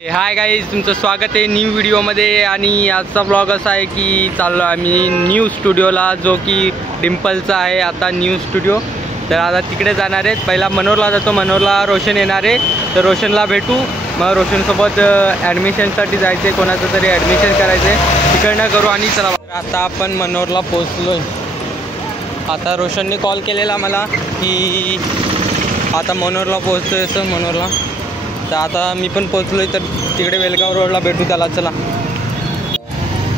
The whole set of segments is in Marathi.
हाय गाईज, तुमचं स्वागत आहे न्यू व्हिडिओमध्ये। आणि आजचा ब्लॉग असा आहे की चाललो आम्ही न्यू स्टुडिओला, जो की डिम्पलचा आहे आता न्यू स्टुडिओ। तर आता तिकडे जाणार आहेत। पहिला मनोरला जातो, मनोरला रोशन येणार आहे, तर रोशनला भेटू। मग रोशनसोबत ॲडमिशनसाठी जायचं आहे, कोणाचं तरी ॲडमिशन करायचं आहे, तिकडनं करू। आणि चला आता आपण मनोरला पोचलो आहे। आता रोशनने कॉल केलेला मला की आता मनोरला पोचतो आहे असं मनोरला। तर आता मी पण पोचलो आहे, तर तिकडे वेलगाव रोडला भेटू त्याला। चला,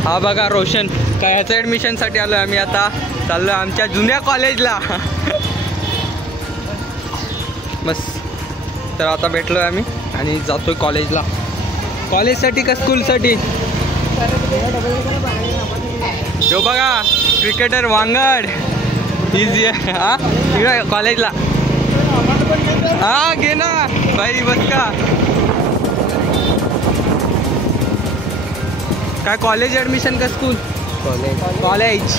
हा बघा रोशन, काय ह्याचं ॲडमिशनसाठी आलो आहे आम्ही। आता चाललो आमच्या जुन्या कॉलेजला बस। तर आता भेटलो आहे आम्ही आणि जातो आहे कॉलेजला। कॉलेजसाठी का स्कूलसाठी? जो बघा क्रिकेटर वांगड इझी हा इकडे कॉलेजला। हा घे ना भाई, बस का काय कॉलेज ॲडमिशन का स्कूल? कॉलेज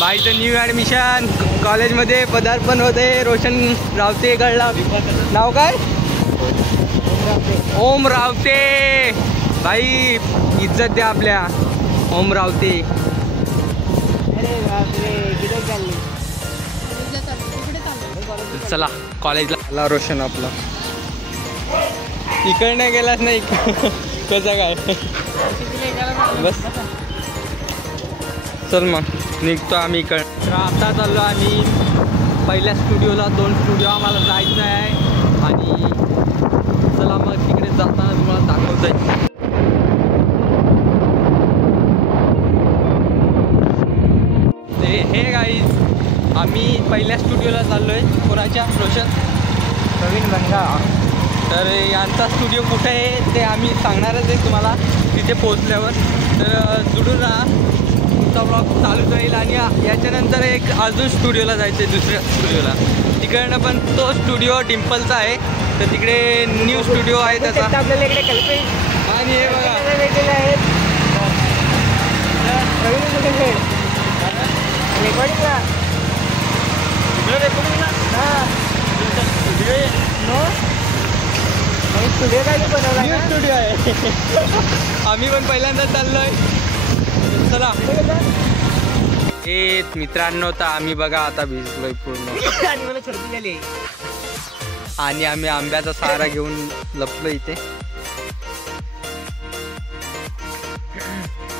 भाईचं न्यू ॲडमिशन कॉलेजमध्ये पदार्पण होते। रोशन रावते गळला, नाव काय? ओम रावते भाई, इज्जत द्या आपल्या ओम रावते। चला कॉलेजला। रोशन आपला इकडनं गेलाच नाही कसा काय? बस चल मग निघतो आम्ही इकडं। तर आता चाललो आम्ही पहिल्या स्टुडिओला। 2 स्टुडिओ आम्हाला जायचं आहे आणि चला मग तिकडे जाताना तुम्हाला दाखवतो आहे। हे गाईज, आम्ही पहिल्या स्टुडिओला चाललो आहे। कोणाच्या? रोशन प्रवीण गंगा। तर यांचा स्टुडिओ कुठे आहे ते आम्ही सांगणारच आहे तुम्हाला तिथे पोहोचल्यावर। तर जुडून राहा, तुमचा ब्लॉग चालूच राहील। आणि याच्यानंतर एक अजून स्टुडिओला जायचं आहे, दुसऱ्या स्टुडिओला। तिकडनं पण तो स्टुडिओ डिम्पलचा आहे, तर तिकडे न्यू स्टुडिओ आहे त्याचा आपल्याला इकडे कल्पे। आणि हे बघा स्टुडिओ काय बनवला, स्टुडिओ आहे आम्ही पण पहिल्यांदा चाललोय। चला मित्रांनो, तर आम्ही बघा आता भिजलोय पूर्ण आणि मला सर्दी झाली आणि आम्ही आंब्याचा सहारा घेऊन लपलो इथे।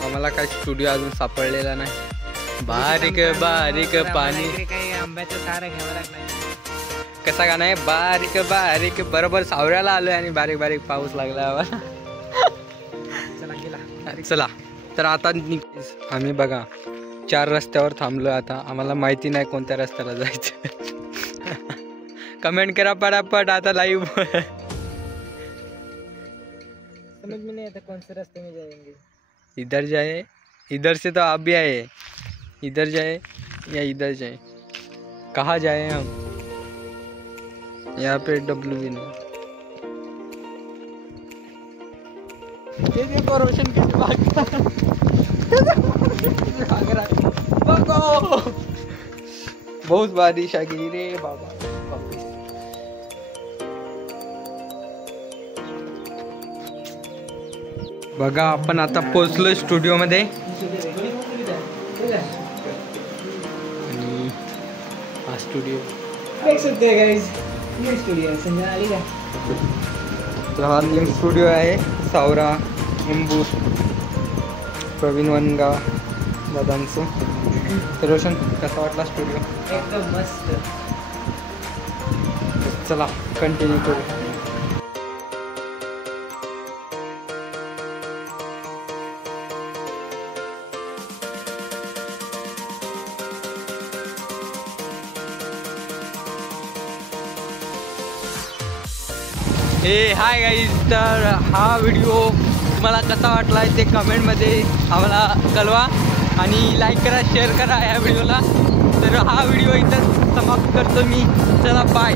आम्हाला काय स्टुडिओ अजून सापडलेला नाही। बारीक बारीक पाणी, काही आंब्याचा सहारा घ्यावा लागला। कसा गाणं आहे? बारीक बारीक, बरोबर सावऱ्याला आलोय आणि बारीक बारीक पाऊस लागला आम्हाला। चला तर आता आम्ही बघा 4 रस्त्यावर थांबलो। आता आम्हाला माहिती नाही कोणत्या रस्त्याला जायचं कमेंट करा पटापट आता लाईव्ह। समझ में नहीं आता कौन से रास्ते में जाएंगे। इधर जाए, इधर से तो आप भी आए, इधर जाए या इधर जाए, कहाँ जाए हम? यहाँ पे डब्ल्यू भी नहीं। देखो रोशन कैसे भाग रहा है। बहुत बारिश आ गई रे बाबा। बघा आपण आता पोहोचलो स्टुडिओ मध्ये आणि हा स्टुडिओ देख सकते हैं गाइस। न्यू स्टुडिओ समझा आली का? हा न्यू स्टुडिओ आहे सावरा इंबू प्रवीण वनगा दादांचं। तर रोशन कसा वाटला स्टुडिओ? एकदम मस्त। चला कंटिन्यू करू। हाय गाईज, तर हा व्हिडिओ तुम्हाला कसा वाटला आहे ते कमेंटमध्ये आम्हाला कळवा आणि लाईक करा, शेअर करा या व्हिडिओला। तर हा व्हिडिओ इथं समाप्त करतो मी। चला बाय।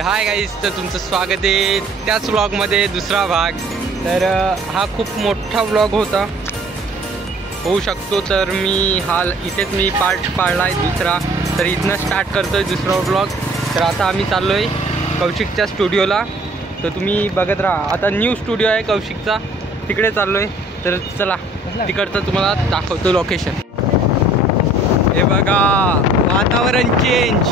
हाय गाईज, तर तुमचं स्वागत आहे त्याच व्लॉगमध्ये दुसरा भाग। तर हा खूप मोठा व्लॉग होता, होऊ शकतो, तर मी इथेच मी पार्ट पाडला आहे दुसरा। तर इथनं स्टार्ट करतो आहे दुसरा व्लॉग। तर आता आम्ही चाललो आहे कौशिकच्या स्टुडिओला. तर तुम्ही बघत राहा. आता न्यू स्टुडिओ आहे कौशिकचा, तिकडे चाललो आहे. तर चला तिकडचं तुम्हाला दाखवतो लोकेशन. हे बघा वातावरण चेंज.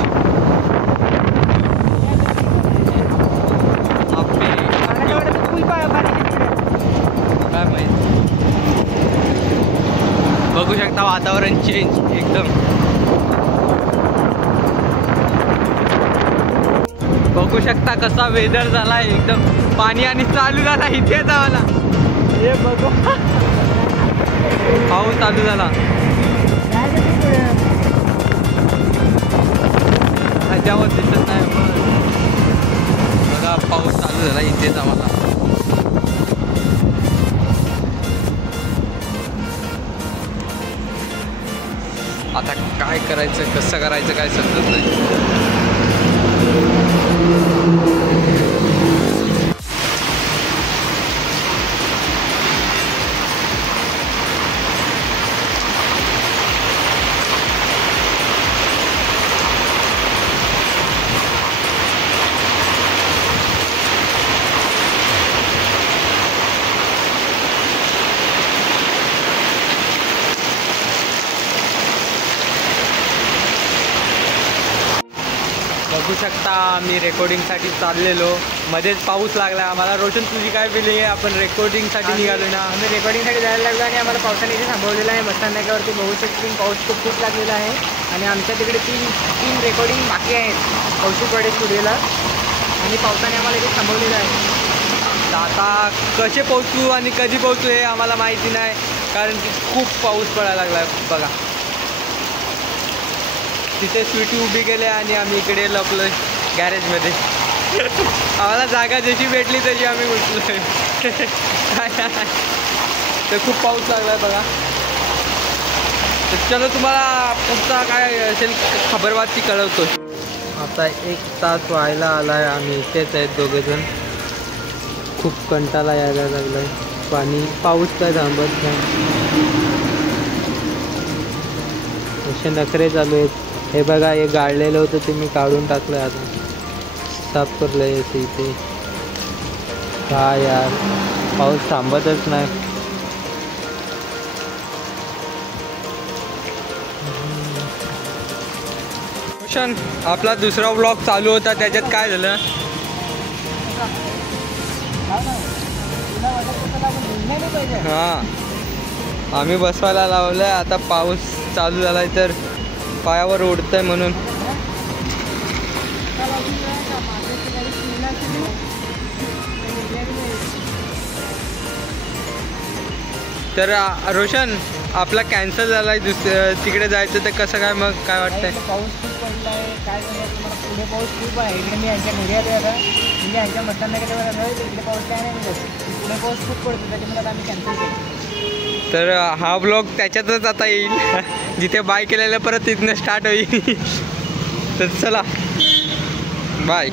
काय माहिती, बघू शकता वातावरण चेंज एकदम. बघू शकता कसा वेदर झाला एकदम. पाणी आणि चालू झाला इथे जावाला. हे बघू पाऊस चालू झाला. ह्याच्यावर दिसत नाही बघा, पाऊस चालू झाला इथेच आम्हाला. आता काय करायचं, कसं करायचं काय समजत नाही. बघू शकता मी रेकॉर्डिंगसाठी चाललेलो, मध्येच पाऊस लागला आम्हाला. रोशन तुझी काय फिलिंग आहे? आपण रेकॉर्डिंगसाठी निघालो ना. आम्ही रेकॉर्डिंगसाठी जायला लागलो आणि आम्हाला पावसाने इथे थांबवलेलं आहे. बसस्थानकावरती बघू शकतो पाऊस खूप लागलेला आहे आणि आमच्या तिकडे तीन रेकॉर्डिंग बाकी आहेत कौशिकवाडी स्टुडिओला आणि पावसाने आम्हाला इथे थांबवलेलं आहे. आता कसे पोहोचू आणि कधी पोहोचू हे आम्हाला माहिती नाही, कारण की खूप पाऊस पडायला लागला आहे बघा. तिथे स्वीटी उभी केली आणि आम्ही इकडे लपलो गॅरेजमध्ये. आम्हाला जागा जशी भेटली तशी आम्ही उठलो. तर खूप पाऊस लागला आहे बघा. तर चलो तुम्हाला पुढचा काय असेल खबरबात ती कळवतो. आता 1 तास व्हायला आला आहे, आम्ही इथेच आहेत दोघेजण. खूप कंटाळा यायला लागला आहे. पाऊस काय थांबत नाही. असे नखरे चालू आहेत. हे बघा, हे गाळलेलं होतं ते मी काढून टाकलं, आता साफ करलं आहे इथे. काय यार, पाऊस थांबतच नाही. रोशन, आपला दुसरा व्लॉग चालू होता, त्याच्यात काय झालं? हां, आम्ही बसवायला लावलं. आता पाऊस चालू झाला आहे तर पायावर उडतंय म्हणून. तर रोशन, आपला कॅन्सल झाला आहे तिकडे जायचं, तर कसं काय मग काय वाटतंय? पाऊस खूप पडला आहे. काय तुम्हाला पुढे पाऊस खूप आहे. इकडे मी यांच्या घरी आले आता, म्हणजे यांच्या मतदानाकडे इकडे पाऊस काय नाही, पुढे पाऊस खूप पडतो, त्याच्यामुळे आम्ही कॅन्सल केलं. तर हा ब्लॉग त्याच्यातच आता येईल, जिथे बाय केलेलं परत तिथनं स्टार्ट होईल. तर चला बाय.